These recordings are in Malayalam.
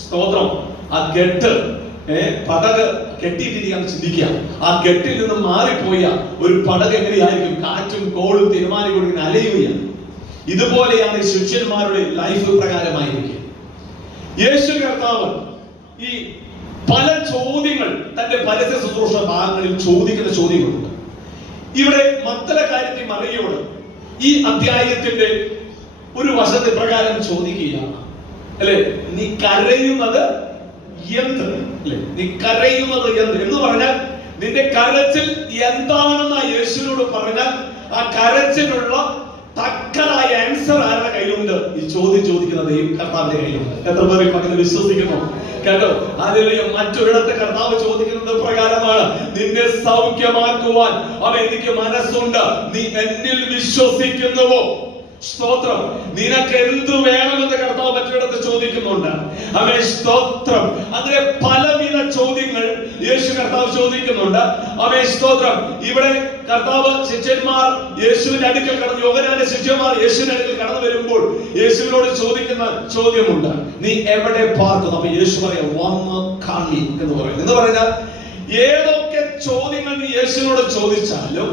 സ്തോത്രം. ആ കെട്ട് പടക് കെട്ടിയിട്ടിരിക്കാൻ ചിന്തിക്കുക. ആ കെട്ടിൽ നിന്ന് മാറിപ്പോയ ഒരു പടക് എങ്ങനെയായിരിക്കും? കാറ്റും കോളും തീരുമാനിക്കും ഇങ്ങനെ അലയുകയാണ്. ഇതുപോലെയാണ് ശിഷ്യന്മാരുടെ ലൈഫ് പ്രകാരമായിരിക്കും. യേശു കർത്താവ് ഈ പല ചോദ്യങ്ങൾ തന്റെ പരസ്യ ശുശ്രൂഷ ഭാഗങ്ങളിൽ ചോദിക്കുന്ന ചോദ്യങ്ങളുണ്ട്. ഇവിടെ മഗ്ദലക്കാരത്തി മറിയയോട് ഈ അധ്യായത്തിന്റെ ഒരു വശത്തെ പ്രകാരം ചോദിക്കുകയാണ്, അല്ലെ, നീ കരയുന്നത് എന്ത്? അല്ലെ, നീ കരയുന്നത് എന്ത് എന്ന് പറഞ്ഞാൽ നിന്റെ കരച്ചിൽ എന്താണെന്ന യേശുവിനോട് പറഞ്ഞാൽ ആ കരച്ചിലുള്ള തക്കതായ ആൻസർ ആരുടെ കയ്യിലുണ്ട്? ഈ ചോദ്യം ചോദിക്കുന്ന കർത്താവിന്റെ കയ്യിലുണ്ട്. എത്ര പേർ അങ്ങനെ വിശ്വസിക്കുന്നു? കേട്ടോ, അതിൽ മറ്റൊരിടത്ത് കർത്താവ് ചോദിക്കുന്നത് പ്രകാരമാണ്, നിന്നെ സൗഖ്യമാക്കുവാൻ എനിക്ക് മനസ്സുണ്ട്, നീ എന്നിൽ വിശ്വസിക്കുന്നുവോ? സ്തോത്രം. നിനക്ക് എന്ത് വേണമെന്ന് കർത്താവ് മറ്റൊരിടത്ത് ചോദിക്കുന്നുണ്ട്. അവൻ സ്തോത്രം. അങ്ങനെ പലവിധ ചോദ്യങ്ങൾ യേശു കർത്താവ് ചോദിക്കുന്നുണ്ട്. അവൻ സ്തോത്രം. ഇവിടെ കർത്താവ് ശിഷ്യന്മാർ യേശുവിന്റെ അടുക്കൽ കടന്നു, യോഹന്നാന്റെ ശിഷ്യന്മാർ യേശുവിന്റെ അടുക്കൽ കടന്നു വരുമ്പോൾ യേശുവിനോട് ചോദിക്കുന്ന ചോദ്യമുണ്ട്, നീ എവിടെ പാർക്കുന്നു? അപ്പൊ യേശു പറയാം, വന്ന് കാണി എന്ന് പറയുന്നത്. എന്ന് പറഞ്ഞാൽ ഏതൊക്കെ ചോദ്യങ്ങൾ നീ യേശുവിനോട് ചോദിച്ചാലും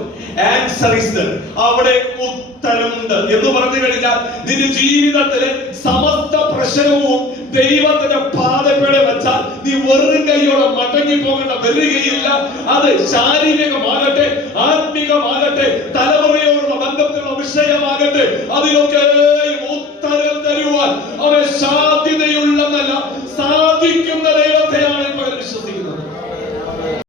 ആൻസർ ഇസ് ദർ, അവിടെ ഉത്തരമുണ്ട് എന്ന് പറഞ്ഞു കഴിഞ്ഞാൽ നിന്റെ ജീവിതത്തിലെ സമസ്ത പ്രശ്നവും ദൈവത്തിന്റെ പാദപ്പേടെ വെച്ചാൽ നീ വെറും കൈയോടെ മടങ്ങി പോകേണ്ട വരികയില്ല. അത് ശാരീരികമാകട്ടെ, ആത്മീകമാകട്ടെ, തലമുറയോടുള്ള ബന്ധത്തിലുള്ള വിഷയമാകട്ടെ, അതിലൊക്കെ